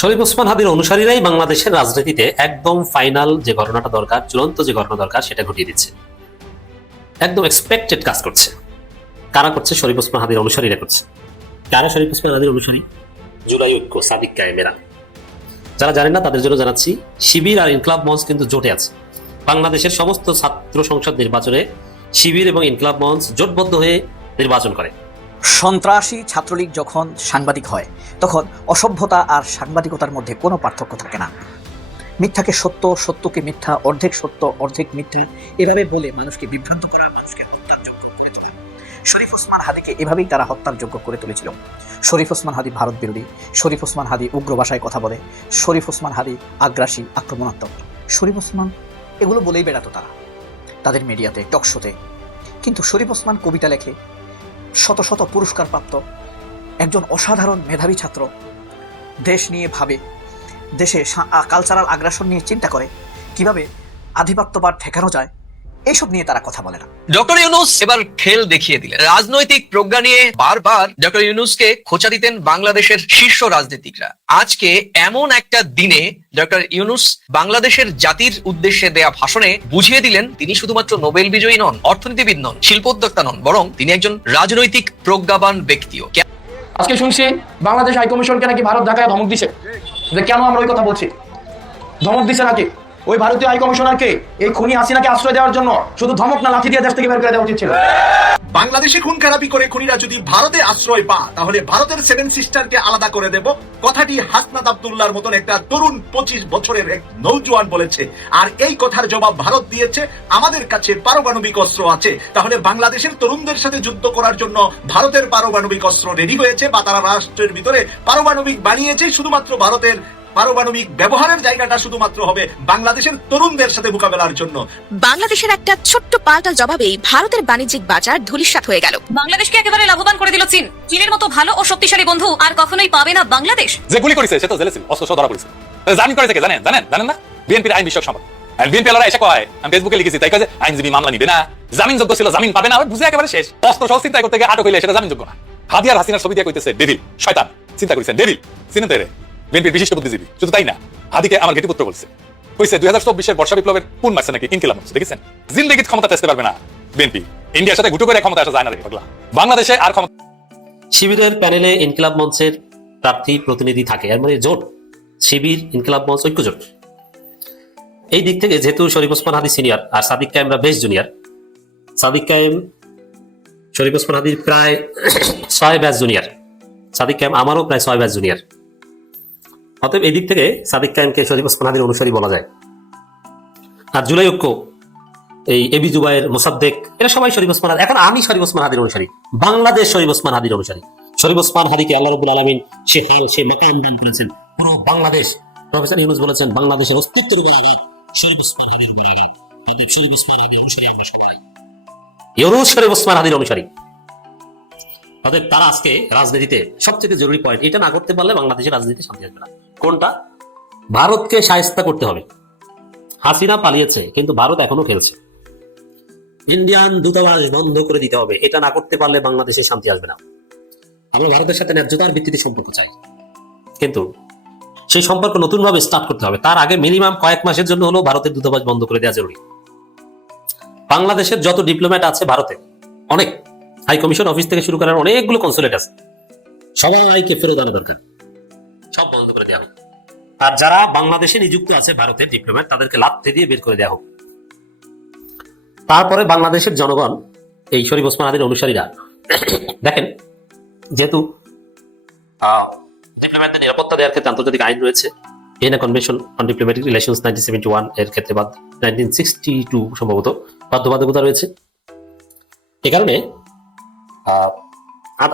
শরীফ ওসমান হাদির অনুসারীরাই বাংলাদেশের রাজনীতিতে একদম ফাইনাল যে ঘটনাটা দরকার, চূড়ান্ত যে ঘটনা দরকার সেটা ঘটিয়ে দিচ্ছে। একদম এক্সপেক্টেড কাজ করছে। কারা করছে? শরীফ ওসমান হাদির অনুসারীরা করছে। কারা শরীফ ওসমান হাদির অনুসারী? জুলাই ঐক্য, সাদিক কায়েমেরা। যারা জানেন না তাদের জন্য জানাচ্ছি, শিবির আর ইনকলাব মঞ্চ কিন্তু জোটে আছে। বাংলাদেশের সমস্ত ছাত্র সংসদ নির্বাচনে শিবির এবং ইনকলাব মঞ্চ জোটবদ্ধ হয়ে নির্বাচন করে। সন্ত্রাসী ছাত্রলীগ যখন সাংবাদিক হয় তখন অসভ্যতা আর সাংবাদিকতার মধ্যে কোনো পার্থক্য থাকে না। মিথ্যাকে সত্য, সত্যকে মিথ্যা, অর্ধেক সত্য অর্ধেক মিথ্যা, এভাবে বলে মানুষকে বিভ্রান্ত করা, মানুষকে হত্যার যোগ্য করে তোলা। শরীফ ওসমান হাদিকে এভাবেই তারা হত্যার যোগ্য করে তুলেছিল। শরীফ ওসমান হাদি ভারত বিরোধী, শরীফ ওসমান হাদি উগ্র ভাষায় কথা বলে, শরীফ ওসমান হাদি আগ্রাসী, আক্রমণাত্মক। শরীফ ওসমান এগুলো বলেই বেড়াতো তারা তাদের মিডিয়াতে, টকশোতে। কিন্তু শরীফ ওসমান কবিতা লেখে, শত শত পুরস্কারপ্রাপ্ত একজন অসাধারণ মেধাবী ছাত্র, দেশ নিয়ে ভাবে, দেশে কালচারাল আগ্রাসন নিয়ে চিন্তা করে, কিভাবে আধিপত্যবাদ ঠেকানো যায়, এইসব নিয়ে তারা কথা বলে না। ডক্টর ইউনূস এবার খেল দেখিয়ে দিলেন। রাজনৈতিক প্রজ্ঞা নিয়ে বারবার ডক্টর ইউনূসকে খোঁচা দিতেন বাংলাদেশের শীর্ষ রাজনীতিকরা। আজকে এমন একটা দিনে ডক্টর ইউনূস বাংলাদেশের জাতির উদ্দেশ্যে দেয়া ভাষণে বুঝিয়ে দিলেন তিনি শুধুমাত্র নোবেল বিজয়ী নন, অর্থনীতিবিদ নন, শিল্পোদ্যোক্তা নন, বরং তিনি একজন রাজনৈতিক প্রজ্ঞাবান ব্যক্তিও। আজকে শুনছি বাংলাদেশ হাইকমিশনকে নাকি ভারত ঢাকায় ধমক দিছে, যে কেন আমরা ওই কথা বলছি। ধমক দিছে নাকি ওই ভারতীয় হাইকমিশনারকে এই খুনি হাসিনাকে আশ্রয় দেওয়ার জন্য? শুধু ধমক না, লাঠি দিয়ে দেশ থেকে বের করে দেওয়া উচিত ছিল। বাংলাদেশে খুন খারাপি করে খুনিরা যদি ভারতে আশ্রয় পা, তাহলে ভারতের 7 সিস্টারকে আলাদা করে দেব। কথাটি হাসনাত আব্দুল্লাহর মতন একটা তরুণ 25 বছরের এক নৌজওয়ান বলেছে। আর এই কথার জবাব ভারত দিয়েছে, আমাদের কাছে পারমাণবিক অস্ত্র আছে। তাহলে বাংলাদেশের তরুণদের সাথে যুদ্ধ করার জন্য ভারতের পারমাণবিক অস্ত্র রেডি হয়েছে, বা তারা রাষ্ট্রের ভিতরে পারমাণবিক বানিয়েছে। শুধুমাত্র ভারতের পারমাণবিক ব্যবহারের জায়গাটা শুধুমাত্র হবে বাংলাদেশের তরুণদের সাথে মোকাবেলার জন্য। বাংলাদেশের একটা ছোট্ট পাল্টা জবাবেই ভারতের বাণিজ্যিক বাজার ধূলিসাৎ হয়ে গেল। বাংলাদেশকে একেবারে লাভবান করে দিল চীন। চীনের মতো ভালো ও শক্তিশালী বন্ধু আর কখনোই পাবে না বাংলাদেশ। যে গুলি করেছে সে তো জেলে ছিল, অস্ত্র ধরা পড়েছে। জামিন করেছে কে জানেন? জানেন না? বিএনপির আইন বিষয়ক সম্পাদক। আর বিএনপি ওরা এসে কয়, আমি ফেসবুকে লিখেছি, তাই কাজে আইনজীবী মামলা নিবে না, জামিন যোগ্য ছিল, জামিন পাবে না, বুঝে একেবারে শেষ। অস্ত্র সহ চিন্তা করতে গিয়ে আটক হইলে সেটা জামিন যোগ্য না। হাদিয়ার হাসিনার ছবি দিয়ে কইতেছে ডেভিল, শয়তান। চিন্তা করেছেন ডেভিল, চিনেন তো এরে? বিএনপির বিশিষ্ট বুদ্ধিজীবী। শুধু তাই না, হাদিকে আমার ঘেটিপুত্র বলছে। কইছে 2024-এর বর্ষা বিপ্লবের কোন মাসে নাকি ইনকিলাব হচ্ছে, দেখেছেন? জিন্দেগিতে ক্ষমতা আসতে পারবে না বিএনপি। ইন্ডিয়ার সাথে গুটো করে ক্ষমতা আসা যায় না রে পাগলা। বাংলাদেশে আর ক্ষমতা। শিবিরের প্যানেলে ইনকিলাব মঞ্চের প্রার্থী প্রতিনিধি থাকে, এর মানে জোট, শিবির ইনকিলাব মঞ্চ ঐক্য জোট। এই দিক থেকে যেহেতু শরীফ ওসমান হাদি সিনিয়র আর সাদিক কায়েমরা বেশ জুনিয়র, সাদিক কায়েম শরীফ ওসমান হাদির প্রায় 6 ব্যাচ জুনিয়র, সাদিক কায়েম আমারও প্রায় 6 ব্যাচ জুনিয়র। অতএব এই দিক থেকে সাদিক কায়েমকে শরীফ ওসমান হাদির অনুসারী বলা যায়। আর জুলাই ঐক্য, এই এবি জুবায়ের, মোসাদ্দেক, এরা সবাই শরীফ ওসমান হাদি। এখন আমি শরীফ ওসমান হাদির অনুসারী, বাংলাদেশ শরীফ ওসমান হাদির অনুসারী। শরীফ ওসমান হাদিকে আল্লাহ রাব্বুল আলামিন সে হাল, সে মাকাম দান করেছেন। পুরো বাংলাদেশ, প্রফেসর ইউনূস বলেছেন, বাংলাদেশের অস্তিত্বের উপর আঘাত, শরীফ ওসমান হাদির উপর আঘাত। অতএব শরীফ ওসমান হাদির অনুসারী আমরা সবাই, ইউনূস শরীফ ওসমান হাদির অনুসারী। অতএব তারা আজকে রাজনীতিতে সবচেয়ে জরুরি পয়েন্ট, এটা না করতে পারলে বাংলাদেশের রাজনীতিতে শান্তি আসবে না। কোনটা? ভারতকে শায়েস্তা করতে হবে। হাসিনা পালিয়েছে, কিন্তু ভারত এখনো খেলছে। ইন্ডিয়ান দূতাবাস বন্ধ করে দিতে হবে। এটা না করতে পারলে বাংলাদেশে শান্তি আসবে না। আমরা ভারতের সাথে ন্যায্যতার ভিত্তিতে সম্পর্ক চাই, কিন্তু সেই সম্পর্ক নতুন ভাবে স্টার্ট করতে হবে। তার আগে মিনিমাম কয়েক মাসের জন্য হলেও ভারতের দূতাবাস বন্ধ করে দেওয়া জরুরি। বাংলাদেশের যত ডিপ্লোম্যাট আছে ভারতে, অনেক হাই কমিশন অফিস থেকে শুরু করার অনেকগুলো কনসুলেট আছে, সবাইকে ফেরত আনা দরকার, সব বন্ধ করে দেওয়া হোক। আর যারা বাংলাদেশে নিযুক্ত আছে ভারতের ডিপ্লোম্যাট, তাদেরকে লাথি দিয়ে বের করে দেওয়া হোক। তারপরে বাংলাদেশের জনগণ, এই শরীফ ওসমান হাদির অনুসারীরা দেখেন, যেহেতু ডিপ্লোম্যাটদের নিরাপত্তা দেওয়ার ক্ষেত্রে আন্তর্জাতিক আইন রয়েছে, Vienna convention on diplomatic relations 1971 এর ক্ষেত্রে 1962 সম্ভবত বাধ্যবাধকতা রয়েছে। এ কারণে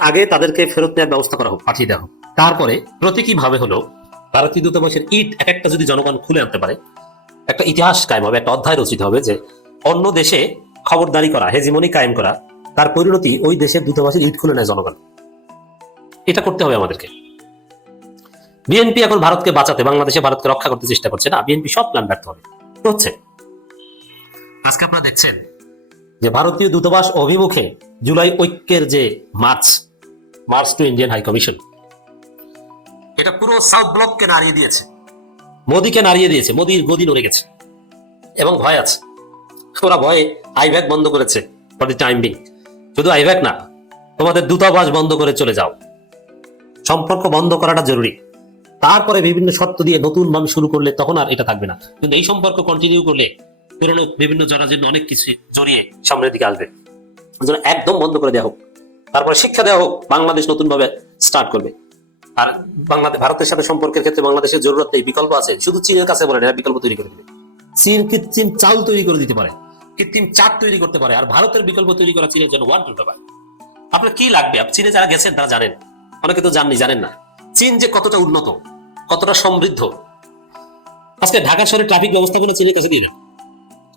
আগে তাদেরকে ফেরত নেওয়ার ব্যবস্থা করা হোক, পাঠিয়ে দেওয়া হোক। তারপরে প্রতীকীভাবে হলো ভারতীয় দূতাবাসের ইট এক একটা যদি জনগণ খুলে আনতে পারে, একটা ইতিহাস কায়েম হবে, একটা অধ্যায় রচিত হবে যে অন্য দেশে খবরদারি করা, হেজিমনি কায়েম করা, তার পরিণতি ওই দেশের দূতাবাসের ইট খুলে নেয় জনগণ। এটা করতে হবে আমাদেরকে। বিএনপি এখন ভারতকে বাঁচাতে, বাংলাদেশে ভারতকে রক্ষা করতে চেষ্টা করছে না, বিএনপি সব প্ল্যান ব্যর্থ হবে হচ্ছে। আজকে আপনারা দেখছেন যে ভারতীয় দূতাবাস অভিমুখে জুলাই ঐক্যের যে march to Indian high commission, এটা পুরো সাউথ ব্লককে নাড়িয়ে দিয়েছে, মোদিকে নাড়িয়ে দিয়েছে, মোদির গদি নড়ে গেছে এবং ভয় আছে। ওরা ভয়ে আইভ্যাক বন্ধ করেছে ফর দি টাইম বিং। শুধু আইভ্যাক না, তোমাদের দূতাবাস বন্ধ করে চলে যাও। সম্পর্ক বন্ধ করাটা জরুরি। তারপরে বিভিন্ন শর্ত দিয়ে নতুন ভাবে শুরু করলে তখন আর এটা থাকবে না, কিন্তু এই সম্পর্ক কন্টিনিউ করলে পুরনো বিভিন্ন জরাজীর্ণ অনেক কিছু জড়িয়ে সামনের দিকে আসবে। এজন্য একদম বন্ধ করে দেওয়া হোক, তারপরে শিক্ষা দেওয়া হোক, বাংলাদেশ নতুন ভাবে স্টার্ট করবে। আর বাংলাদেশ ভারতের সাথে সম্পর্কের ক্ষেত্রে বাংলাদেশের জরুরত নেই, বিকল্প আছে। শুধু চীনের কাছে বলেন, এরা বিকল্প তৈরি করে দিবে। চীন কৃত্রিম চাল তৈরি করে দিতে পারে, কৃত্রিম চাঁদ তৈরি করতে পারে, আর ভারতের বিকল্প তৈরি করা চীনের জন্য ওয়ান টু ব্যাপার। আপনার কি লাগবে? চীনে যারা গেছেন তারা জানেন, অনেকে তো জানেন না চীন যে কতটা উন্নত, কতটা সমৃদ্ধ। আজকে ঢাকা শহরে ট্রাফিক ব্যবস্থাপনা চীনের কাছে দিয়ে দেন,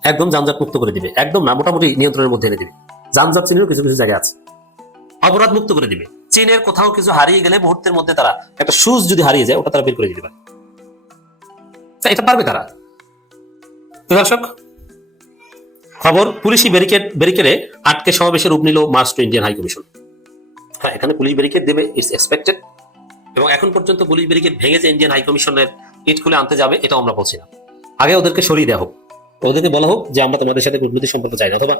একদম যানজট মুক্ত করে দিবে। একদম না, মোটামুটি নিয়ন্ত্রণের মধ্যে এনে দিবে। যানজট চীনেরও কিছু কিছু জায়গায় আছে, অপরাধ মুক্ত করে দিবে। চীনের কোথাও কিছু হারিয়ে গেলে মুহূর্তের মধ্যে তারা একটা শুজ যদি হারিয়ে যায় ওটা তারা বের করে দিতে পারে, এটা পারবে তারা। দর্শক, খবর, পুলিশি ব্যারিকেডে আটকে সমাবেশে রূপ নিল march to Indian high commission. হ্যাঁ, এখানে পুলিশ ব্যারিকেড দেবে, ইটস এক্সপেক্টেড। এবং এখন পর্যন্ত পুলিশ ব্যারিকেড ভেঙে যে ইন্ডিয়ান হাই কমিশনের ইট খুলে আনতে যাবে এটা আমরা বলছি না। আগে ওদেরকে সরিয়ে দেওয়া হোক, ওদেরকে বলা হোক যে আমরা তোমাদের সাথে কূটনৈতিক সম্পর্ক চাই না, অথবা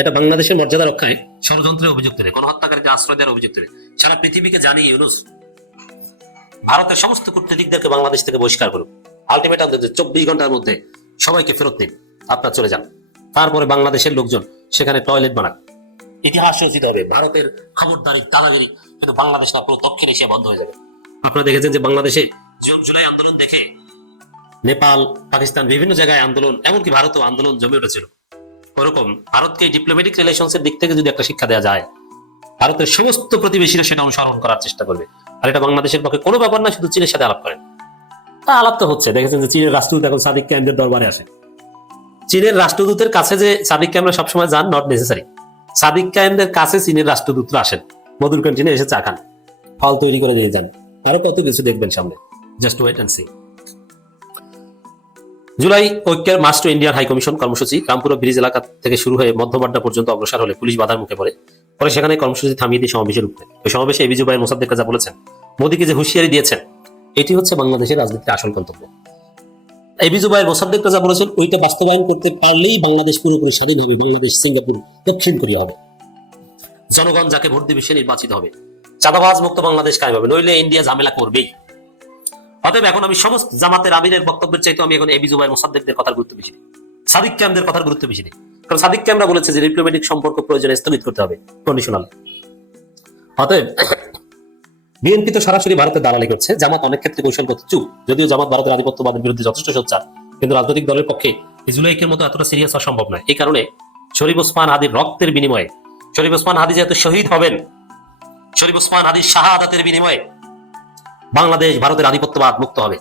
এটা বাংলাদেশের মর্যাদা রক্ষায় ষড়যন্ত্রের অভিযুক্তরে, গণহত্যাকারীদের আশ্রয় দেওয়ার অভিযুক্তরে সারা পৃথিবীকে জানিয়ে ইউনুস ভারতের সমস্ত কূটনীতিকদেরকে বাংলাদেশ থেকে বহিষ্কার করুক। আলটিমেটাম 24 ঘন্টার মধ্যে সবাইকে ফেরত নিন, আপনার চলে যান। তারপরে বাংলাদেশের লোকজন সেখানে টয়লেট বানাক। ইতিহাস রচিত হবে ভারতের খবরদারি, দাদাগিরি কিন্তু বাংলাদেশ না, পুরো দক্ষিণ এশিয়া বন্ধ হয়ে যাবে। আপনারা দেখেছেন যে বাংলাদেশে জুলাই আন্দোলন দেখে নেপাল, পাকিস্তান বিভিন্ন জায়গায় আন্দোলন, এমনকি ভারতেও আন্দোলন জমে উঠেছিল। ওরকম ভারতকে ডিপ্লোম্যাটিক রিলেশনস এর দিক থেকে যদি একটা শিক্ষা দেওয়া যায়, ভারতের সমস্ত প্রতিবেশীরা সেটা অনুসরণ করার চেষ্টা করবে। আর এটা বাংলাদেশের পক্ষে কোনো ব্যাপার না, শুধু চীনের সাথে আলাপ করেন। তা আলাপ তো হচ্ছে, দেখেছেন যে চীনের রাষ্ট্রদূত এখন সাদিক কায়েমদের দরবারে আসে। চীনের রাষ্ট্রদূতের কাছে যে সাদিক কায়েমরা সবসময় যান, নট নেসেসারি। সাদিক কায়েমদের কাছে চীনের রাষ্ট্রদূতরা আসেন, মধুর ক্যান্টিনে এসে চা খান, ফল তৈরি করে দিয়ে যান। আরো কত কিছু দেখবেন সামনে, just wait and see. July ঐক্যের march to Indian high commission কর্মসূচি রামপুরা ব্রিজ এলাকা থেকে শুরু হয়ে মধ্যবাড্ডা পর্যন্ত অগ্রসর হলে পুলিশ বাধার মুখে পড়ে। পরে সেখানে কর্মসূচি থামিয়ে দিয়ে সমাবেশের রূপ নেয়। ওই সমাবেশে এবি জুবাইর মোসাদ্দেক রাজা বলেছেন, মোদীকে যে হুঁশিয়ারি দিয়েছেন এটি হচ্ছে বাংলাদেশের রাজনীতির আসল গন্তব্য। এবি জুবাইর মোসাদ্দেক রাজা বলেছেন, ওইটা বাস্তবায়ন করতে পারলেই বাংলাদেশ পুরোপুরি স্বাধীন হবে, বাংলাদেশ সিঙ্গাপুর, দক্ষিণ কোরিয়া হবে। জনগণ যাকে ভোট দেবে সে নির্বাচিত হবে, চাঁদাবাজ মুক্ত বাংলাদেশ কায়েম হবে, নইলে ইন্ডিয়া ঝামেলা করবেই। অতএব এখন আমি সমস্ত জামাতের আমিরের বক্তব্যের চাইতে আমি এখন এবি জুবাইর মোসাদ্দেকদের কথার গুরুত্ব বেশি দিই, সাদিক কায়েমদের কথার গুরুত্ব বেশি দিই। কারণ সাদিক কায়েমরা বলেছে যে ডিপ্লোম্যাটিক সম্পর্ক প্রয়োজনে স্থগিত করতে হবে কন্ডিশনাল। অতএব বিএনপি তো সরাসরি ভারতের দালালি করছে, জামাত অনেক ক্ষেত্রে কৌশলগত চুপ। যদিও জামাত ভারতের আধিপত্যবাদের বিরুদ্ধে যথেষ্ট সোচ্চার, কিন্তু রাজনৈতিক দলের পক্ষে এই জুলাই ঐক্যের মতো এতটা সিরিয়াস হওয়া সম্ভব নয়। এই কারণে শরীফ ওসমান হাদির রক্তের বিনিময়ে, শরীফ ওসমান হাদি যেহেতু শহীদ হবেন, শরীফ ওসমান হাদির শাহাদাতের বিনিময়ে বাংলাদেশ ভারতের আধিপত্যবাদ মুক্ত হবে।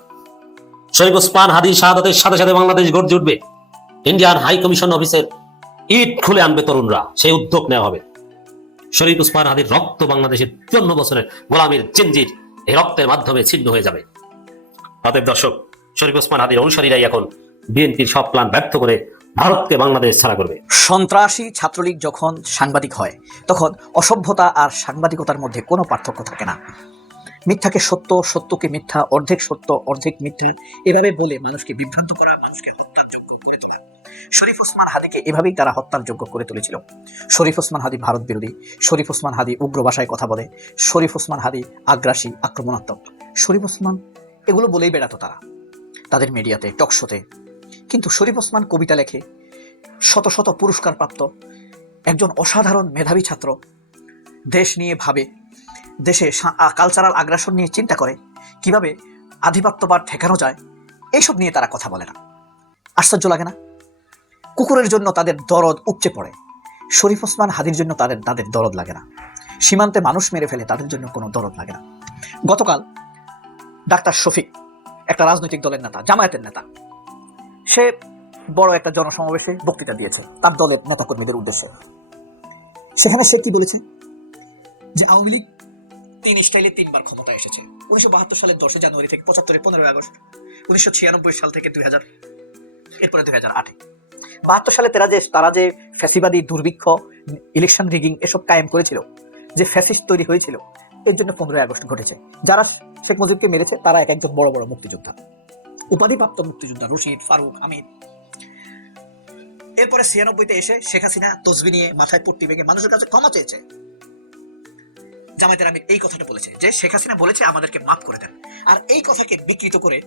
শরীফ ওসমান হাদির শাহাদাতের সাথে সাথে বাংলাদেশ গর্জে উঠবে। ইন্ডিয়ান হাই কমিশন অফিসের ইট খুলে আনবে তরুণরা, সেই উদ্যোগ নেওয়া হবে। শরীফ ওসমান হাদির রক্ত বাংলাদেশের 54 বছরের গোলামীর জিনজির এই রক্তের মাধ্যমে ছিন্ন হয়ে যাবে। অতএব দর্শক, শরীফ ওসমান হাদির অনুসারীরাই এখন বিএনপির সব প্ল্যান ব্যর্থ করে ভারতকে বাংলাদেশ ছাড়া করবে। সন্ত্রাসী ছাত্রলীগ যখন সাংবাদিক হয় তখন অসভ্যতা আর সাংবাদিকতার মধ্যে কোনো পার্থক্য থাকে না। মিথ্যাকে সত্য, সত্যকে মিথ্যা, অর্ধেক সত্য অর্ধেক মিথ্যা, এভাবে বলে মানুষকে বিভ্রান্ত করা, মানুষকে হত্যার যোগ্য করে তোলা। শরীফ ওসমান হাদিকে এভাবেই তারা হত্যার যোগ্য করে তুলেছিল। শরীফ ওসমান হাদি ভারত বিরোধী, শরীফ ওসমান হাদি উগ্র ভাষায় কথা বলে, শরীফ ওসমান হাদি আগ্রাসী, আক্রমণাত্মক। শরীফ ওসমান এগুলো বলেই বেড়াতো তারা তাদের মিডিয়াতে, টকশোতে। কিন্তু শরীফ ওসমান কবিতা লেখে, শত শত পুরস্কার প্রাপ্ত একজন অসাধারণ মেধাবী ছাত্র, দেশ নিয়ে ভাবে, দেশে কালচারাল আগ্রাসন নিয়ে চিন্তা করে, কিভাবে আধিপত্যবাদ ঠেকানো যায়, এইসব নিয়ে তারা কথা বলে না। আশ্চর্য লাগে না? কুকুরের জন্য তাদের দরদ উপচে পড়ে, শরীফ ওসমান হাদির জন্য তাদের দরদ লাগে না। সীমান্তে মানুষ মেরে ফেলে, তাদের জন্য কোনো দরদ লাগে না। গতকাল ডাক্তার শফিক, একটা রাজনৈতিক দলের নেতা, জামায়াতের নেতা, সে বড় একটা জনসমাবেশে বক্তৃতা দিয়েছে তার দলের নেতাকর্মীদের উদ্দেশ্যে। সেখানে সে কি বলেছে, যে আওয়ামী লীগ 3 স্টাইলে 3 বার ক্ষমতায় এসেছে। 1972 সালের 10 জানুয়ারি থেকে 75 15 আগস্ট, 1996 সাল থেকে 2000, এরপরে 2008। 72 সালে তারা যে ফ্যাসিবাদী দুর্ভিক্ষ, ইলেকশন রিগিং এসব কায়েম করেছিল, যে ফ্যাসিস্ট তৈরি হয়েছিল, এর জন্য 15ই আগস্ট ঘটেছে। যারা শেখ মুজিবকে মেরেছে তারা এক একজন বড় বড় মুক্তিযোদ্ধা, উপাধিপ্রাপ্ত মুক্তিযোদ্ধা, রশিদ, ফারুক, হামিদ। এরপরে 96-তে এসে শেখ হাসিনা তসবি নিয়ে মাথায় পট্টি বেঁধে মানুষের কাছে ক্ষমা চেয়েছে। জামায়াতের আমির এই কথাটা বলেছে যে শেখ হাসিনা বলেছে আমাদেরকে মাফ করে দেন। আর এই কথাকে বিকৃত করে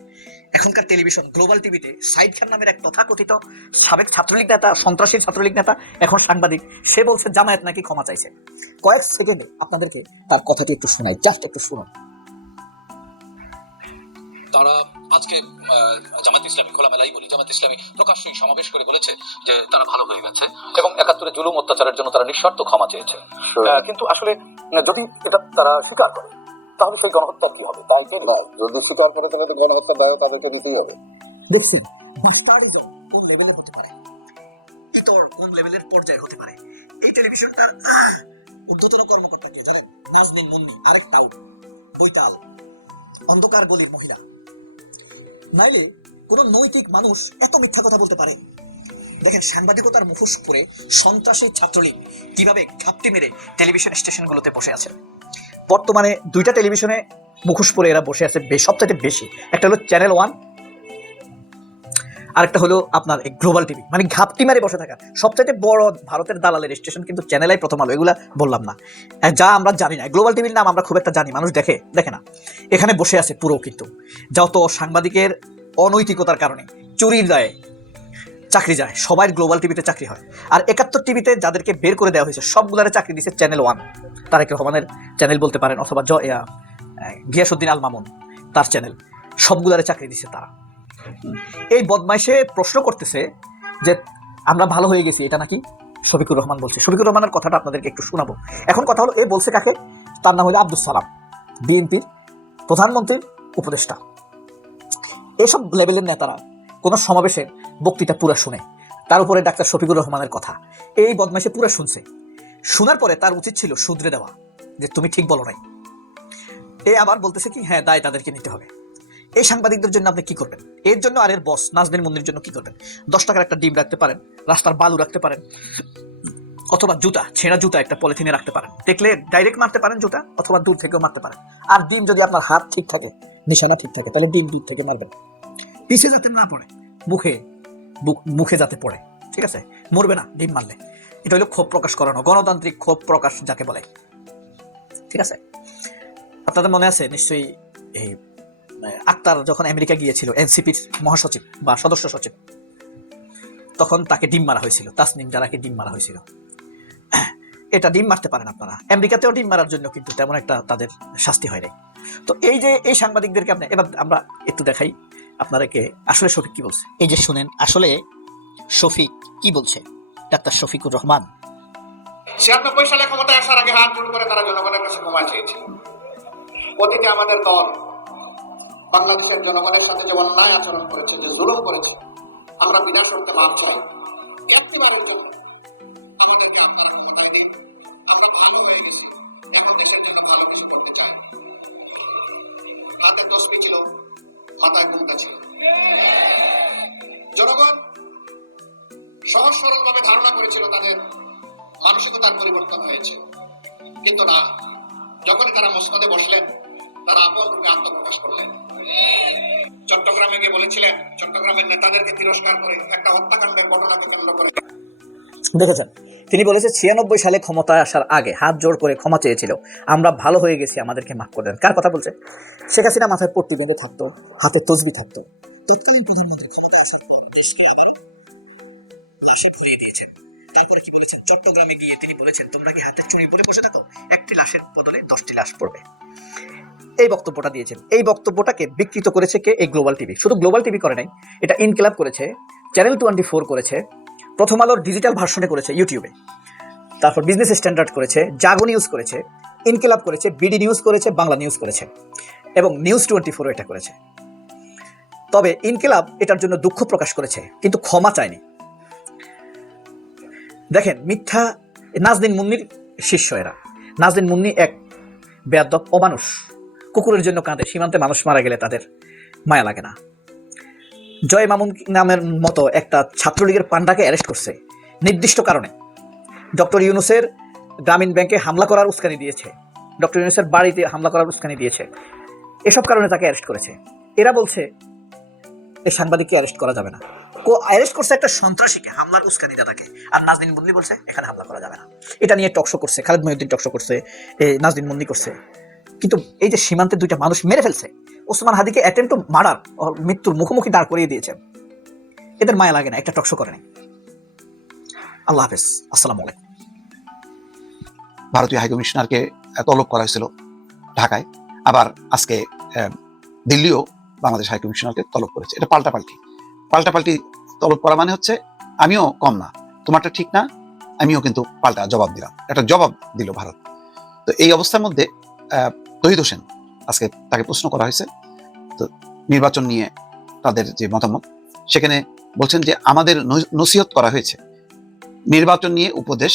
এখনকার টেলিভিশন গ্লোবাল টিভিতে সাইদ খান নামের এক তথাকথিত সাবেক ছাত্রলীগ নেতা, সন্ত্রাসী ছাত্রলীগ নেতা, এখন সাংবাদিক, সে বলছে জামায়াত নাকি ক্ষমা চাইছে। কয়েক সেকেন্ডে আপনাদেরকে তার কথাটি একটু শোনাই, জাস্ট একটু শুনুন। তারা আজকে জামাত ইসলামী, খোলামেলাই বলি, জামাত ইসলামী প্রকাশ্যেই সমাবেশ করে বলেছে যে তারা ভালো হয়ে গেছে এবং 71-এ জুলুম অত্যাচারের জন্য তারা নিঃশর্ত ক্ষমা চেয়েছে। কিন্তু আসলে যদি এটা তারা স্বীকার করে তাহলে সেই গণহত্যার কি হবে? তাই কে নিবে? যদি স্বীকার করে তাহলে তো গণহত্যার দায়ও তাদেরকে নিতেই হবে। দেখছেন বাস্টার্ডিজম কোন লেভেলের হতে পারে, ইতর কোন লেভেলের পর্যায়ের হতে পারে। এই টেলিভিশনটার ঊর্ধ্বতন কর্মকর্তাকে জানেন? নাজনীন মুন্নি, আরেক টাউট, বৈতাল, অন্ধকার গলির মহিলা। নাইলে কোনো নৈতিক মানুষ এত মিথ্যা কথা বলতে পারে? দেখেন সাংবাদিকতার মুখোশ পরে সন্ত্রাসী ছাত্রলীগ কিভাবে ঘাপটি মেরে টেলিভিশন স্টেশনগুলোতে বসে আছে। বর্তমানে 2টা টেলিভিশনে মুখোশ পরে এরা বসে আছে সবচাইতে বেশি। একটা হলো চ্যানেল 1, আরেকটা হলো আপনার গ্লোবাল টিভি। মানে ঘাপটি মেরে বসে থাকা সবচাইতে বড় ভারতের দালালের স্টেশন কিন্তু চ্যানেল আই, প্রথম আলো, এগুলা বললাম না, যা আমরা জানি না। গ্লোবাল টিভির নাম আমরা খুব একটা জানি, মানুষ দেখে না। এখানে বসে আছে পুরো, কিন্তু যত সাংবাদিকের অনৈতিকতার কারণে চুরির দায়ে চাকরি যায়, সবাই গ্লোবাল টিভিতে চাকরি হয়। আর 71 টিভিতে যাদেরকে বের করে দেওয়া হয়েছে সবগুলারে চাকরি দিচ্ছে চ্যানেল 1, তারেক রহমানের চ্যানেল বলতে পারেন, অথবা গিয়াসউদ্দিন আল মামুন তার চ্যানেল, সবগুলারে চাকরি দিচ্ছে তারা। এই বদমাইশে প্রশ্ন করতেছে যে আমরা ভালো হয়ে গেছি, এটা নাকি শফিকুর রহমান বলছে। শফিকুর রহমানের কথাটা আপনাদেরকে একটু শোনাবো। এখন কথা হলো, এ বলছে কাকে? তার নাম হলো আব্দুল সালাম, বিএনপির প্রধানমন্ত্রীর উপদেষ্টা। এসব লেভেলের নেতারা কোনো সমাবেশের বক্তৃতা পুরা শুনে, তার উপরে ডাক্তার শফিকুর রহমানের কথা এই বদমাইশে পুরা শুনছে। শোনার পরে তার উচিত ছিল শুধরে দেওয়া, যে তুমি ঠিক বলো নাই। এ আবার বলতেছে কি হ্যাঁ দায় তাদেরকে নিতে হবে। এই সাংবাদিকদের জন্য আপনি কি করবেন? এর জন্য আর এর বস নাজনীন মুন্নির জন্য কি করবেন? 10 টাকার একটা ডিম রাখতে পারেন, রাস্তার বালু রাখতে পারেন, অথবা জুতা, ছেঁড়া জুতা একটা পলিথিনে রাখতে পারেন। দেখলে ডাইরেক্ট মারতে পারেন জুতা, অথবা দূর থেকেও মারতে পারেন। আর ডিম যদি আপনার হাত ঠিক থাকে, নিশানা ঠিক থাকে, তাহলে ডিম দূর থেকে মারবেন, পিছে যাতে না পড়ে, মুখে যাতে পড়ে, ঠিক আছে? মরবে না ডিম মারলে। এটা হলো ক্ষোভ প্রকাশ করানো, গণতান্ত্রিক ক্ষোভ প্রকাশ যাকে বলে, ঠিক আছে? আপনাদের মনে আছে নিশ্চয়ই, এই আক্তার যখন আমেরিকা গিয়েছিল এনসিপির মহাসচিব বা সদস্য সচিব, তখন তাকে ডিম মারা হয়েছিল, তাসনিম জারাকে ডিম মারা হয়েছিল। এটা ডিম মারতে পারেন আপনারা, আমেরিকাতেও ডিম মারার জন্য কিন্তু তেমন একটা তাদের শাস্তি হয় নাই। তো এই যে এই সাংবাদিকদেরকে আপনি, এবার আমরা একটু দেখাই আপনাদেরকে আসলে শফিক কি বলছে। এই যে শুনেন আসলে শফিক কি বলছে, ডাক্তার শফিকুর রহমান। 96 সালে ক্ষমতায় আসার আগে হাত জোড় করে তারা জনগণের কাছে ক্ষমা চেয়েছে। অতীতে আমাদের দল বাংলাদেশের জনগণের সাথে যে অন্যায় আচরণ করেছে, যে জুলুম করেছে, আমরা বিনা শর্তে মাপ চাই। একটিবারের জন্য আমাদেরকে আপনারা ক্ষমতায় দিন, আমরা ভালো হয়ে গেছি, এখন দেশের জন্য ভালো কিছু করতে চাই। হাতে তসবি ছিল, মাথায় ঘুমটা ছিল। জনগণ সহজ সরল ভাবে ধারণা করেছিল তাদের মানসিকতার পরিবর্তন হয়েছে, কিন্তু না, যখনই তারা মসনদে বসলেন তারা আপন রূপে আত্মপ্রকাশ করলেন। চট্টগ্রামে গিয়ে বলেছিলেন, চট্টগ্রামের নেতাদেরকে তিরস্কার করে একটা হত্যাকাণ্ডের ঘটনাকে কেন্দ্র করে দেখেছেন, তিনি বলেছে 96 সালে ক্ষমতায় আসার আগে হাত জোড় করে ক্ষমা চেয়েছিল, আমরা ভালো হয়ে গেছি, আমাদেরকে মাফ করে দেন। কার কথা বলছে? শেখ হাসিনা মাথায় পট্টি বেঁধে থাকতো, হাতে তসবি থাকতো। তৎকালীন প্রধানমন্ত্রী ক্ষমতায় আসার পর দেশকে আবারও লাশে ভরিয়ে দিয়েছেন। তারপরে কি বলেছেন? চট্টগ্রামে গিয়ে তিনি বলেছেন, তোমরা কি হাতে চুনি পরে বসে থাকো, একটি লাশের বদলে 10টি লাশ পড়বে। এই বক্তব্যটা দিয়েছেন। এই বক্তব্যটাকে বিকৃত করেছে কে? এই গ্লোবাল টিভি। শুধু গ্লোবাল টিভি করে নাই, এটা ইনকিলাব করেছে, চ্যানেল 24 করেছে, প্রথম আলোর ডিজিটাল ভার্সনে করেছে ইউটিউবে, তারপর বিজনেস স্ট্যান্ডার্ড করেছে, জাগো নিউজ করেছে, ইনকিলাব করেছে, বিডি নিউজ করেছে, বাংলা নিউজ করেছে, এবং নিউজ 24 এটা করেছে। তবে ইনকিলাব এটার জন্য দুঃখ প্রকাশ করেছে, কিন্তু ক্ষমা চায়নি। দেখেন মিথ্যা, নাজনীন মুন্নির শিষ্য এরা। নাজনীন মুন্নি এক বেয়াদব অমানুষ, কুকুরের জন্য কাঁদে, সীমান্তে মানুষ মারা গেলে তাদের মায়া লাগে না। জয় মামুন নামের মতো একটা ছাত্রলীগের পান্ডাকে অ্যারেস্ট করছে নির্দিষ্ট কারণে। ডক্টর ইউনূসের গ্রামীণ ব্যাংকে হামলা করার উস্কানি দিয়েছে, ডক্টর ইউনূসের বাড়িতে হামলা করার উস্কানি দিয়েছে, এসব কারণে তাকে অ্যারেস্ট করেছে। এরা বলছে এই সাংবাদিককে অ্যারেস্ট করা যাবে না, অ্যারেস্ট করছে একটা সন্ত্রাসীকে, হামলার উস্কানিদাতাকে। আর নাজনীন মুন্নি বলছে এখানে হামলা করা যাবে না। এটা নিয়ে টকশো করছে, খালেদ মহিউদ্দিন টকশো করছে, নাজনীন মুন্নি করছে। কিন্তু এই যে সীমান্তে দুইটা মানুষ মেরে ফেলছে, ওসমান হাদিকে অ্যাটেম্প টু মার্ডার, মৃত্যুর মুখোমুখি দাঁড় করিয়ে দিয়েছে, এদের মায়া লাগে না, একটা টকশো করে নাই। আল্লাহ হাফেজ, আসসালামু আলাইকুম। ভারতীয় হাইকমিশনারকে তলব করা হয়েছিল ঢাকায়, আবার আজকে দিল্লিও বাংলাদেশ হাইকমিশনারকে তলব করেছে। এটা পাল্টাপাল্টি তলব করা মানে হচ্ছে আমিও কম না, তোমারটা ঠিক না, আমিও কিন্তু পাল্টা জবাব দিলাম, একটা জবাব দিল ভারত। তো এই অবস্থার মধ্যে তহিদ হোসেন আজকে তাকে প্রশ্ন করা হয়েছে তো নির্বাচন নিয়ে তাদের যে মতামত, সেখানে বলছেন যে আমাদের নসিহত করা হয়েছে নির্বাচন নিয়ে উপদেশ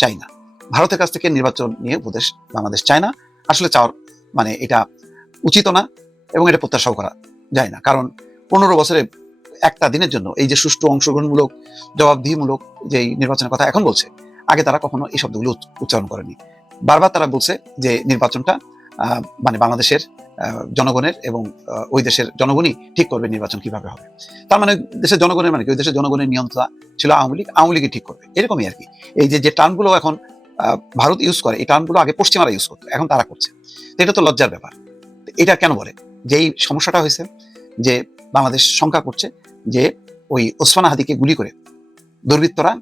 চাই না, ভারতের কাছ থেকে নির্বাচন নিয়ে উপদেশ বাংলাদেশ চায় না। আসলে চাওয়ার মানে এটা উচিত না এবং এটা প্রত্যাশাও করা যায় না, কারণ 15 বছরে একটা দিনের জন্য এই যে সুষ্ঠু অংশগ্রহণমূলক জবাবদিহিমূলক যে নির্বাচনের কথা এখন বলছে, আগে তারা কখনো এই শব্দগুলো উচ্চারণ করেনি। বারবার তারা বলছে যে নির্বাচনটা মানে বাংলাদেশের জনগণের এবং ওই দেশের জনগণই ঠিক করবে নির্বাচন কিভাবে হবে। তার মানে দেশের জনগণের মানে কি, ওই দেশের জনগণের নিয়ন্ত্রণ ছিল আওয়ামী লীগই ঠিক করবে, এরকমই আর কি। এই যে টার্মগুলো এখন ভারত ইউজ করে, এই টার্মগুলো আগে পশ্চিমারা ইউজ করতো, এখন তারা করছে। এটা তো লজ্জার ব্যাপার। এটা কেন বলে? যে এই সমস্যাটা হয়েছে যে বাংলাদেশ শঙ্কা করছে যে ওই ওসমান হাদিকে গুলি করে দুর্বৃত্তরা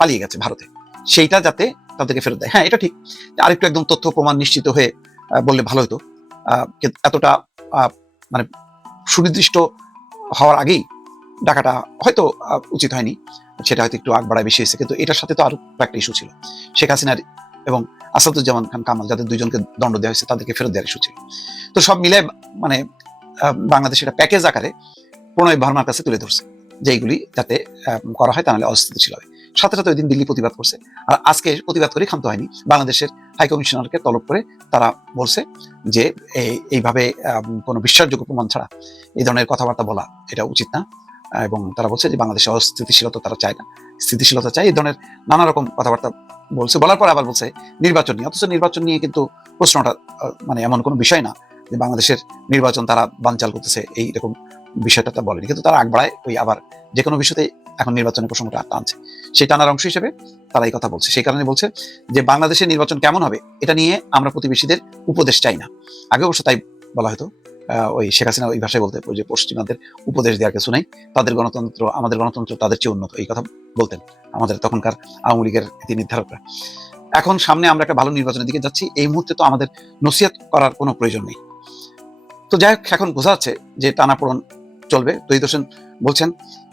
পালিয়ে গেছে ভারতে, সেইটা যাতে তাদেরকে ফেরত দেয়। হ্যাঁ, এটা ঠিক। আরেকটু একদম তথ্য প্রমাণ নিশ্চিত হয়ে বললে ভালো হতো, এতটা মানে সুনির্দিষ্ট হওয়ার আগেই ডাকাটা হয়তো উচিত হয়নি, সেটা হয়তো একটু আগ বাড়ায় বেশি হয়েছে। কিন্তু এটার সাথে তো আরো একটা ইস্যু ছিল, শেখ হাসিনার এবং আসাদুজ্জামান খান কামাল যাদের দুইজনকে দণ্ড দেওয়া হয়েছে তাদেরকে ফেরত দেওয়ার ইস্যু ছিল। তো সব মিলে মানে বাংলাদেশ এটা প্যাকেজ আকারে প্রণয় ভার্মার কাছে তুলে ধরছে যে এইগুলি যাতে করা হয়, তাহলে অস্থিতিশীল হবে। সাথে সাথে ওই দিন দিল্লি প্রতিবাদ করছে, আর আজকে প্রতিবাদ করে ক্ষান্ত হয়নি। বাংলাদেশের হাইকমিশনারকে তলব করে তারা বলছে যে এইভাবে কোনো বিশ্বাসযোগ্য প্রমাণ ছাড়া এই ধরনের কথাবার্তা বলা এটা উচিত না, এবং তারা বলছে যে বাংলাদেশের অস্থিতিশীলতা তারা চায় না, স্থিতিশীলতা চায়। এই ধরনের নানা রকম কথাবার্তা বলছে। বলার পর আবার বলছে নির্বাচন নিয়ে, অথচ নির্বাচন নিয়ে কিন্তু প্রশ্নটা মানে এমন কোনো বিষয় না যে বাংলাদেশের নির্বাচন তারা বানচাল করতেছে, এইরকম বিষয়টা তা বলেনি। কিন্তু তারা আগ বাড়ায় ওই আবার যে কোনো বিষয়তে এখন নির্বাচনের প্রসঙ্গটা টানছে, সেই টানার অংশ হিসেবে তারা এই কথা বলছে। সেই কারণে বলছে যে বাংলাদেশের নির্বাচন কেমন হবে এটা নিয়ে আমরা প্রতিবেশীদের উপদেশ চাই না। আগে অবশ্য তাই বলা হতো, ওই শেখ হাসিনা ওই ভাষায় বলতে, যে পশ্চিমাদের উপদেশ দেওয়ার কিছু নাই, তাদের গণতন্ত্র আমাদের গণতন্ত্র তাদের চেয়ে উন্নত, এই কথা বলতেন আমাদের তখনকার আওয়ামী লীগের নীতি নির্ধারকরা। এখন সামনে আমরা একটা ভালো নির্বাচনের দিকে যাচ্ছি, এই মুহূর্তে তো আমাদের নসিহত করার কোনো প্রয়োজন নেই। তো যাই হোক, এখন বোঝা যাচ্ছে যে টানাপোড়েন চলবে। তহিদ হোসেন বলছেন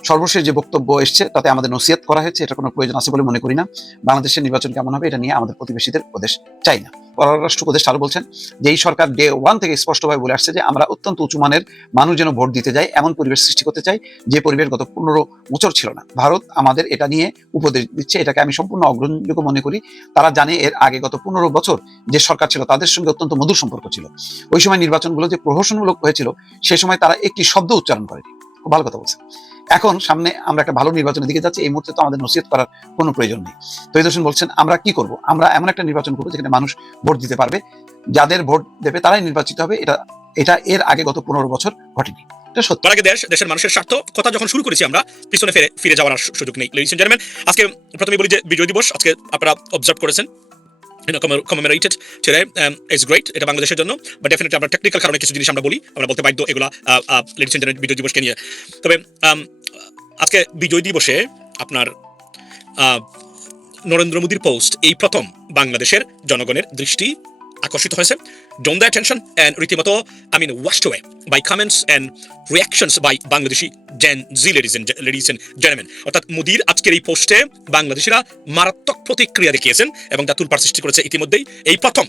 সর্বশেষ যে বক্তব্য এসছে তাতে আমাদের নসিহত করা হয়েছে, এটা কোনো প্রয়োজন আছে বলে মনে করি না। বাংলাদেশের নির্বাচন কেমন হবে এটা নিয়ে আমাদের প্রতিবেশীদের উপদেশ চাই না। পররাষ্ট্র উপদেষ্টা আরো বলছেন যে এই সরকার ডে 1 থেকে স্পষ্টভাবে বলে আসছে যে আমরা অত্যন্ত উঁচু মানের মানুষ যেন ভোট দিতে যায় এমন পরিবেশ সৃষ্টি করতে চাই, যে পরিবেশ গত 15 বছর ছিল না। ভারত আমাদের এটা নিয়ে উপদেশ দিচ্ছে, এটাকে আমি সম্পূর্ণ অগ্রহণযোগ্য মনে করি। তারা জানে এর আগে গত 15 বছর যে সরকার ছিল তাদের সঙ্গে অত্যন্ত মধুর সম্পর্ক ছিল। ওই সময় নির্বাচনগুলো যে প্রহসনমূলক হয়েছিল সে সময় তারা একটি শব্দ উচ্চারণ করেনি। খুব ভালো কথা বলছে। এখন সামনে আমরা একটা ভালো নির্বাচনের দিকে যাচ্ছি, এই মুহূর্তে তো আমাদের নসিহত করার কোনো প্রয়োজন নেই। তহিদ হোসেন বলছেন আমরা কি করব, আমরা এমন একটা নির্বাচন করবো যেখানে মানুষ ভোট দিতে পারবে, যাদের ভোট দেবে তারাই নির্বাচিত হবে। এটা এর আগে গত 15 বছর ঘটেনি। এটা সত্য। আগে দেশের মানুষের স্বার্থ কথা যখন শুরু করেছি আমরা পিছনে ফিরে যাওয়ার সুযোগ নেই। লেডিস এন্ড জেন্টলম্যান, আজকে প্রথমে বলি যে বিজয় দিবস আজকে আপনারা অবজার্ভ করেছেন, commemorated today is great এটা বাংলাদেশের জন্য, বাট ডেফিনেটলি আমরা টেকনিক্যাল কারণে কিছু জিনিস আমরা বলতে বাধ্য এগুলা লেডিস এন্ড জেন্টলম্যান বিজয় দিবসকে নিয়ে। তবে আজকে বিজয় দিবসে আপনার নরেন্দ্র মোদীর পোস্ট এই প্রথম বাংলাদেশের জনগণের দৃষ্টি আকর্ষিত হয়েছে, drawn their attention and রীতিমতো washed away by comments and reactions by Bangladeshi Gen Z ladies and gentlemen। অর্থাৎ মোদীর আজকের এই পোস্টে বাংলাদেশিরা মারাত্মক প্রতিক্রিয়া দেখিয়েছেন এবং তা তুলপাড় সৃষ্টি করেছে। ইতিমধ্যেই এই প্রথম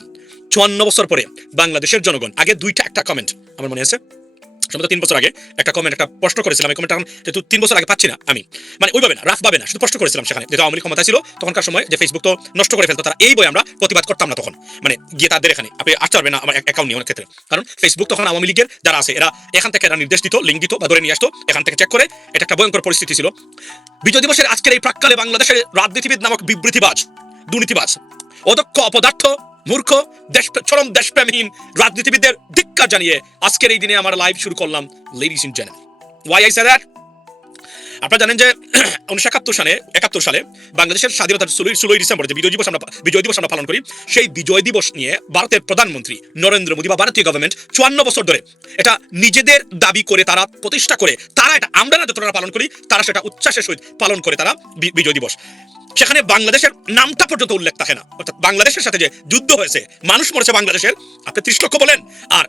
54 বছর পরে বাংলাদেশের জনগণ, আগে একটা কমেন্ট আমার মনে আছে, সম্ভবত 3 বছর আগে একটা প্রশ্ন করেছিলাম, এই কমেন্টটা যেহেতু 3 বছর আগে পাচ্ছি না আমি, ওইভাবে না, রাফভাবে না, শুধু প্রশ্ন করেছিলাম সেখানে, যেহেতু আওয়ামী লীগ ক্ষমতা ছিল তখনকার সময়, যে ফেসবুক তো নষ্ট করে ফেলতো তারা, এই বই আমরা প্রতিবাদ করতাম না তখন, গিয়ে তাদের এখানে আপনি আসতে পারবেন না আমার অ্যাকাউন্ট নিয়ে অনেক ক্ষেত্রে, কারণ ফেসবুক তখন আওয়ামী লীগের যারা আছে এরা এখান থেকে এরা নির্দেশ দিত, লিঙ্ক দিত বা ধরে নিয়ে আসতো, এখান থেকে চেক করে। এটা একটা ভয়ঙ্কর পরিস্থিতি ছিল। বিজয় দিবসের আজকের এই প্রাক্কালে বাংলাদেশের রাজনীতিবিদ নামক বিবৃতিবাজ, দুর্নীতিবাজ, অদক্ষ, অপদার্থ মূর্খ চরম দেশপ্রেমহীন রাজনীতিবিদদের ধিক্কার জানিয়ে আজকের এই দিনে আমার লাইভ শুরু করলাম ladies and gentleman. Why I say that? আপনারা জানেন যে 1971 সালে বাংলাদেশের স্বাধীনতার 16 ডিসেম্বর যে বিজয় দিবস আমরা পালন করি, সেই বিজয় দিবস নিয়ে ভারতের প্রধানমন্ত্রী নরেন্দ্র মোদী বা ভারতীয় গভর্নমেন্ট 54 বছর ধরে এটা নিজেদের দাবি করে তারা প্রতিষ্ঠা করে, তারা এটা আমরা না যতটা পালন করি, তারা সেটা উচ্ছ্বাসের সহিত পালন করে তারা বিজয় দিবস। সেখানে বাংলাদেশের নামটা পর্যন্ত উল্লেখ থাকে না। অর্থাৎ বাংলাদেশের সাথে যে যুদ্ধ হয়েছে, মানুষ মরেছে বাংলাদেশের, আপনি 30 লক্ষ বলেন আর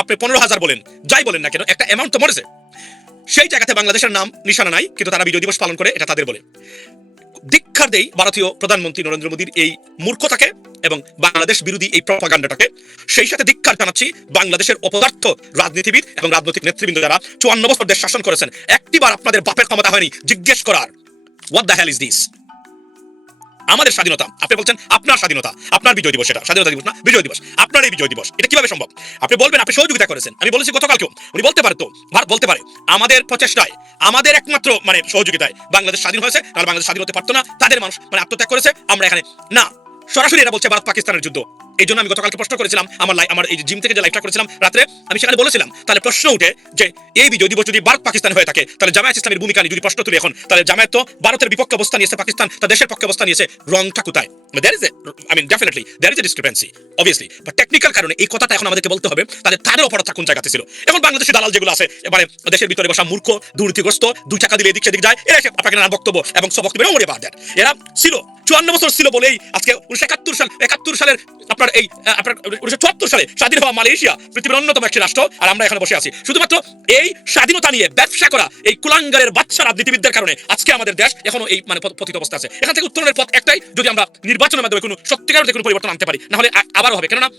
আপনি 15,000 বলেন, যাই বলেন না কেন, একটা অ্যামাউন্ট তো মরেছে। সেই জায়গাতে বাংলাদেশের নাম নিশানা নাই, কিন্তু তারা বিজয় দিবস পালন করে, এটা তাদের বলে। ধিক্কার দেই ভারতীয় প্রধানমন্ত্রী নরেন্দ্র মোদীর এই মূর্খতাকে এবং বাংলাদেশ বিরোধী এই প্রপাগান্ডাটাকে। সেই সাথে ধিক্কার জানাচ্ছি বাংলাদেশের অপদার্থ রাজনীতিবিদ এবং রাজনৈতিক নেতৃবৃন্দ যারা 54 বছর দেশ শাসন করেছেন। একটিবার আপনাদের বাপের ক্ষমতা হয়নি জিজ্ঞেস করার what the hell is this? আমাদের স্বাধীনতা, আপনি বলছেন আপনার স্বাধীনতা, আপনার বিজয় দিবস, এটা স্বাধীনতা দিবস না, বিজয় দিবস, আপনার এই বিজয় দিবস, এটা কিভাবে সম্ভব? আপনি বলবেন আপনি সহযোগিতা করেছেন। আমি বলেছি গতকালকেও, উনি বলতে পারে তো, ভারত বলতে পারে আমাদের প্রচেষ্টায়, আমাদের একমাত্র সহযোগিতায় বাংলাদেশ স্বাধীন হয়েছে, কারণ বাংলাদেশ স্বাধীন হতে পারতো না, তাদের মানুষ আত্মত্যাগ করেছে, আমরা এখানে না। সরাসরি এটা বলছে ভারত পাকিস্তানের যুদ্ধ। এই জন্য আমি গতকালকে প্রশ্ন করেছিলাম, আমার এই জিম থেকে যে লাইভটা করেছিলাম রাত্রে, আমি সেখানে বলেছিলাম তাহলে প্রশ্ন উঠে যে এই বিজয় দিবস যদি ভারত পাকিস্তান হয়ে থাকে, তাহলে জামায়াত ইসলামের ভূমিকা নিয়ে যদি প্রশ্ন তুলি এখন, তাহলে জামায়াত তো ভারতের বিপক্ষে অবস্থান নিয়েছে, পাকিস্তান তার দেশের পক্ষে অবস্থান নিয়েছে। রংটা কোথায়? Definitely there is a discrepancy, obviously, but technical কারণে এই কথাটা এখন আমাদেরকে বলতে হবে তাদের অপরাধটা কোন জায়গাতে ছিল। এখন বাংলাদেশের দালাল যেগুলো আছে, এবারে দেশের ভিতরে বসা মূর্খ দুর্নীতিগ্রস্ত, 2 টাকা দিলে এদিক সেদিক যায়, এরা আপনাকে নানা বক্তব্য এবং সব বক্তব্য মরে বাদ দেন। এরা ছিল 54 বছর ছিল বলেই আজকে 1971 সালের আপনার 1974 সালে স্বাধীন হওয়া মালয়েশিয়া পৃথিবীর অন্যতম একটি রাষ্ট্র, আর আমরা এখানে বসে আছি শুধুমাত্র এই স্বাধীনতা নিয়ে ব্যবসা করা এই কুলাঙ্গারের বাচ্চা রাজনীতিবিদদের কারণে আজকে আমাদের দেশ এখনো এই পতিত অবস্থা আছে। এখান থেকে উত্তরণের পথ একটাই, যদি আমরা নির্বাচনের মাধ্যমে কোনো সত্যিকারের কোনো পরিবর্তন আনতে পারি, না হলে আবারও হবে। কেননা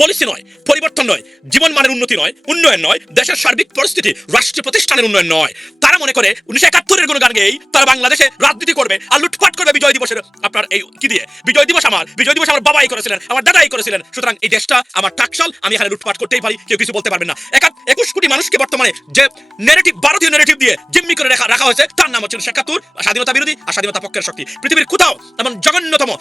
পলিসি নয়, পরিবর্তন নয়, জীবন মানের উন্নতি নয়, উন্নয়ন নয়, দেশের সার্বিক পরিস্থিতি, রাষ্ট্রীয় প্রতিষ্ঠানের উন্নয়ন নয়। তারা মনে করে 1971 কোনো গান গেয়েই তারা বাংলাদেশে রাজনীতি করবে আর লুটপাট করবে বিজয় দিবসের আপনার এই কি দিয়ে। বিজয় দিবস আমার বাবাই করেছিলেন, আমার দাদাই করেছিলেন, সুতরাং এই দেশটা আমার টাকশাল, আমি এখানে লুটপাট করতেই পারি, কেউ কিছু বলতে পারবেন না। 21 কোটি মানুষকে বর্তমানে যে নেগেটিভ ভারতীয় নেগেটিভ দিয়ে জিম্মি করে রাখা হয়েছে, তার নাম হচ্ছে 1971, স্বাধীনতা বিরোধী আর স্বাধীনতা পক্ষের শক্তি। পৃথিবীর কোথাও এমন জঘন্যতম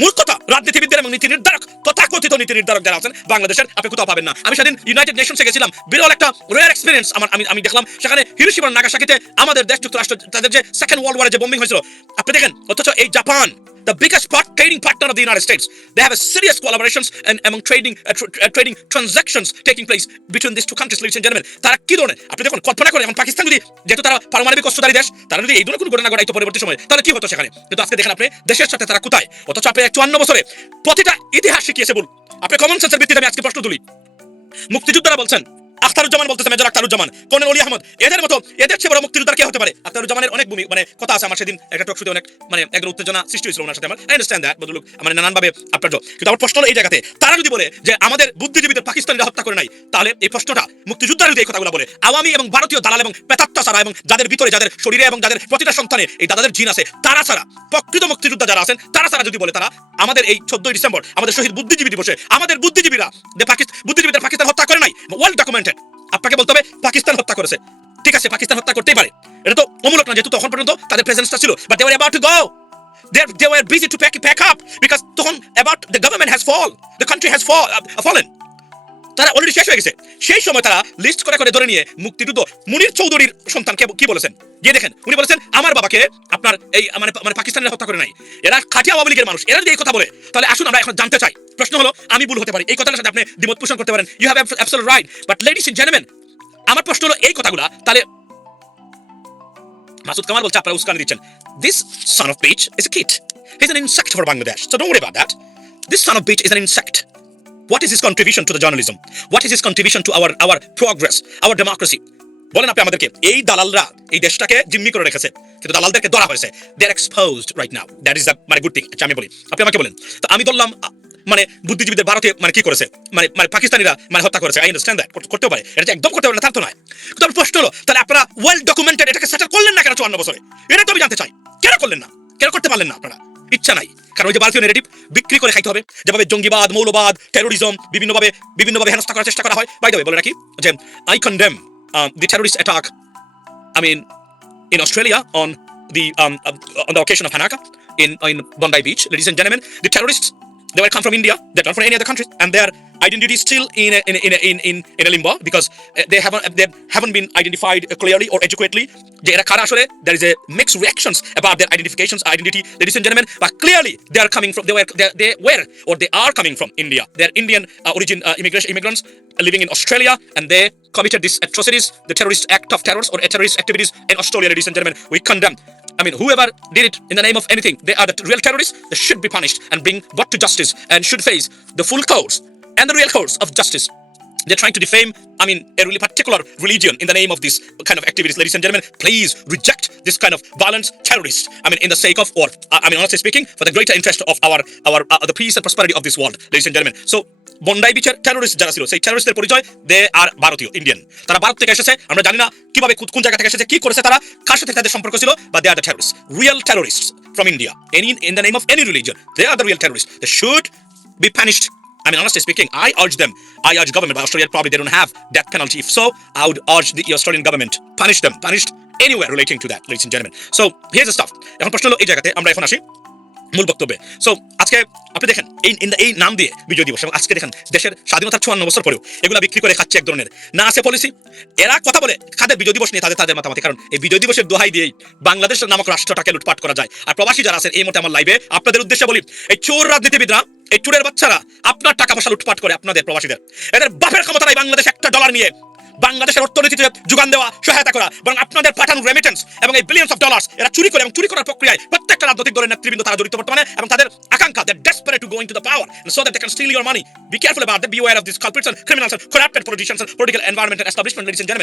মূর্খতা রাজনীতিবিদদের এবং নীতি নির্ধারক, তথাকথিত নীতি নির্ধারক যারা আছেন বাংলাদেশের, আপনি কোথাও পাবেন না। আমি সেদিন ইউনাইটেড নেশনসে গেছিলাম, বিরল একটা রেয়ার এক্সপেরিয়েন্স আমি দেখলাম। সেখানে হিরোশিমা আর নাগাসাকিতে আমাদের দেশ যুক্তরাষ্ট্র তাদের যে সেকেন্ড ওয়ার্ল্ড ওয়ারে যে বোম্বিং হয়েছিল, আপনি দেখেন, অথচ এই Japan, the biggest trading partner of the United States, they have a serious collaborations and among trading transactions taking place between these two countries, ladies and gentlemen. তারা কি ধরনের, আপনি দেখুন, কল্পনা করেন এখন পাকিস্তান যদি, যেহেতু তারা পারমাণবিক অস্ত্রধারী দেশ, তারা যদি এই ধরনের কোনো ঘটনা ঘটাইতো পরবর্তী সময়ে, তাহলে কি হতো সেখানে? কিন্তু আজকে দেখেন আপনি দেশের সাথে তারা কোথায়, অথচ আপনি 54 বছরে প্রতিটা ইতিহাস শিখিয়েছে বল। আপনি কমন সেন্সের ভিত্তিতে আমি আজকে প্রশ্ন তুলি, মুক্তিযোদ্ধারা বলছেন, আখতারুজ্জামান বলতেছে, মেজর আখতারুজ্জামান, কর্নেল অলি আহমদ, এদের মতো এদের চেয়ে বড় মুক্তিযোদ্ধা কে হতে পারে? আখতারুজ্জামানের অনেক কথা আছে। আমার সেদিন একটা টক শুতে অনেক একদম উত্তেজনা সৃষ্টি হয়েছিল ওনার সাথে। আমার আই আন্ডারস্ট্যান্ড দ্যাট, বদলুক নানানভাবে আপনার, কিন্তু আমার প্রশ্ন হলো এই জায়গাতে, তারা যদি বলে যে আমাদের বুদ্ধিজীবীদের পাকিস্তানিরা হত্যা করে নাই, তাহলে এই প্রশ্নটা মুক্তিযোদ্ধারা যদি এই কথাগুলো বলে, আওয়ামী এবং ভারতীয় দালাল এবং পেতাত্তা ছাড়া এবং যাদের ভিতরে, যাদের শরীরে এবং যাদের প্রতিটা সন্তানে এই দাদাদের জিন আছে, তারা ছাড়া, প্রকৃত মুক্তিযোদ্ধা যারা আছেন তারা ছাড়া যদি বলে তারা আমাদের এই 14 ডিসেম্বর আমাদের শহীদ বুদ্ধিজীবী দিবসে আমাদের বুদ্ধিজীবীদের পাকিস্তান হত্যা করে নাই, ওয়ার্ল্ড ডকুমেন্টেড, আপনাকে বলতে হবে পাকিস্তান হত্যা করেছে। ঠিক আছে, পাকিস্তান হত্যা করতেই পারে, এটা তো অমূলক না, যেহেতু তখন পর্যন্ত তাদের প্রেজেন্সটা ছিল, but they were about to go, they were busy to pack up because তখন about the government has the country has fallen, তারা অলরেডি শেষ হয়ে গেছে। সেই সময় তারা লিস্ট করে ধরে নিয়ে মুক্তিযুদ্ধ মুনির চৌধুরীর সন্তানকে কি বলেছেন, গিয়ে দেখেন, উনি বলেছেন আমার বাবাকে আপনার এই পাকিস্তানের হত্যা করে নাই। এরা খাঁটি আওয়ামী লীগের মানুষ, এরা যদি এই কথা বলে, তাহলে আসুন আমরা এখন জানতে চাই। প্রশ্ন হলো, আমি ভুল হতে পারি, এই কথাটার সাথে আপনি দ্বিমত পোষণ করতে পারেন, you have absolute right, but ladies and gentleman, আমার প্রশ্ন হলো এই কথাগুলা, তাহলে মাসুদ কামাল বলছে আপনারা উস্কানি দিচ্ছেন। This son of bitch is a kid. He's an insect for Bangladesh, so don't worry about that. This son of bitch is an insect. What is his contribution to the journalism? What is his contribution to our progress, our democracy? বলেন আপনি আমাদেরকে। এই দালালরা এই দেশটাকে জিম্মি করে রেখেছে, কিন্তু দালালদেরকে ধরা হয়েছে, they are exposed right now. That is the good thing. আমি বলি, আপনি আমাকে বলেন, তো আমি বললাম বুদ্ধিজীবীদের ভারতে কি করেছে, পাকিস্তানিরা হত্যা করেছে, আই আন্ডারস্ট্যান্ড দ্যাট, করতেও পারে, এটা একদম করতে পারে না, তার তো নয়। কিন্তু আমার প্রশ্ন হলো, তাহলে আপনারা ওয়েল ডকুমেন্টেড এটাকে সেটেল করলেন না কেন 54 বছরে? এটা তো আমি জানতে চাই, কেন করলেন না, কেন করতে পারলেন না? আপনারা ইচ্ছা নাই, কারণ ওই যে ভারতীয় নেগেটিভ বিক্রি করে খাইতে হবে, যেভাবে জঙ্গিবাদ, মৌলবাদ, টেরোরিজম বিভিন্নভাবে হেনস্থা করার চেষ্টা করা হয়। বাই দ্য ওয়ে বলে রাখি যে I condemn the terrorist attack, in Australia on the occasion of Hanaka in Bondi Beach, ladies and gentlemen. The terrorists they were come from India, they're not from any other country, and their identity is still in a limbo because they haven't been identified clearly or adequately. There is a mixed reactions about their identity, ladies and gentlemen. But clearly, they are coming from India. They're Indian origin immigrants living in Australia, and they committed these atrocities, the terrorist act of terrors or terrorist activities in Australia, ladies and gentlemen. We condemn. I mean, whoever did it in the name of anything, they are the real terrorists. They should be punished and brought to justice and should face the full course and the real course of justice. They're trying to defame, a really particular religion in the name of this kind of activities, ladies and gentlemen. Please reject this kind of violent terrorist. In the sake of, or honestly speaking, for the greater interest of our the peace and prosperity of this world, ladies and gentlemen. So, Bondi বিচের terrorist যারা ছিল, সেই টেরোরিস্টদের পরিচয় দে আর ভারতীয়, Indian. তারা ভারত থেকে এসেছে, আমরা জানি না কিভাবে কোন জায়গা থেকে এসেছে, কি করেছে তারা, কার সাথে তাদের সম্পর্ক ছিল, বা they are the terrorist, real terrorist from India, in the name of any religion. They are the real terrorists. They should be punished. Honestly speaking, I urge government, but Australia probably they don't have death penalty. If so, I would urge the Australian government, punished anywhere relating to that, ladies and gentlemen. So, here's the stuff. এখন প্রশ্ন হলো এই জায়গাতে আমরা এখন আসি মূল বক্তব্যে। সো আজকে আপনি দেখেন এই নাম দিয়ে বিজয় দিবস, এবং আজকে দেখেন দেশের স্বাধীনতার 54 বছর পরেও এগুলা বিক্রি করে খাচ্ছে এক ধরনের, না আছে পলিসি। এরা কথা বলে খাদের বিজয় দিবস নিয়ে তাদের মাতামাতি, কারণ এই বিজয় দিবসের দোহাই দিয়েই বাংলাদেশ নামক রাষ্ট্রটাকে লুটপাট করা যায়। আর প্রবাসী যারা আছেন এই মুহূর্তে আমার লাইভে আপনাদের উদ্দেশ্যে বলি, এই চোর রাজনীতিবিদরা, এই চোরের বাচ্চারা আপনার টাকা পয়সা লুটপাট করে আপনাদের প্রবাসীদের। এদের বাপের ক্ষমতা নাই বাংলাদেশ $1 নিয়ে বাংলাদেশের অর্থনীতিতে যোগান দেওয়া, সহায়তা করা, এবং আপনাদের পাঠানো রেমিটেন্স এবং এই বিলিয়ন্স অফ ডলার্স এরা চুরি করে, এবং চুরি করার প্রক্রিয়ায় প্রত্যেকটা রাজনৈতিক দলের নেতৃবৃন্দ তারা জড়িত বর্তমানে, এবং তাদের আকাঙ্ক্ষা, they're desperate to go into the power so that they can steal your money. Be careful about that. Be aware of these culprits and criminals and corrupted politicians and political environment and establishment, ladies and gentlemen.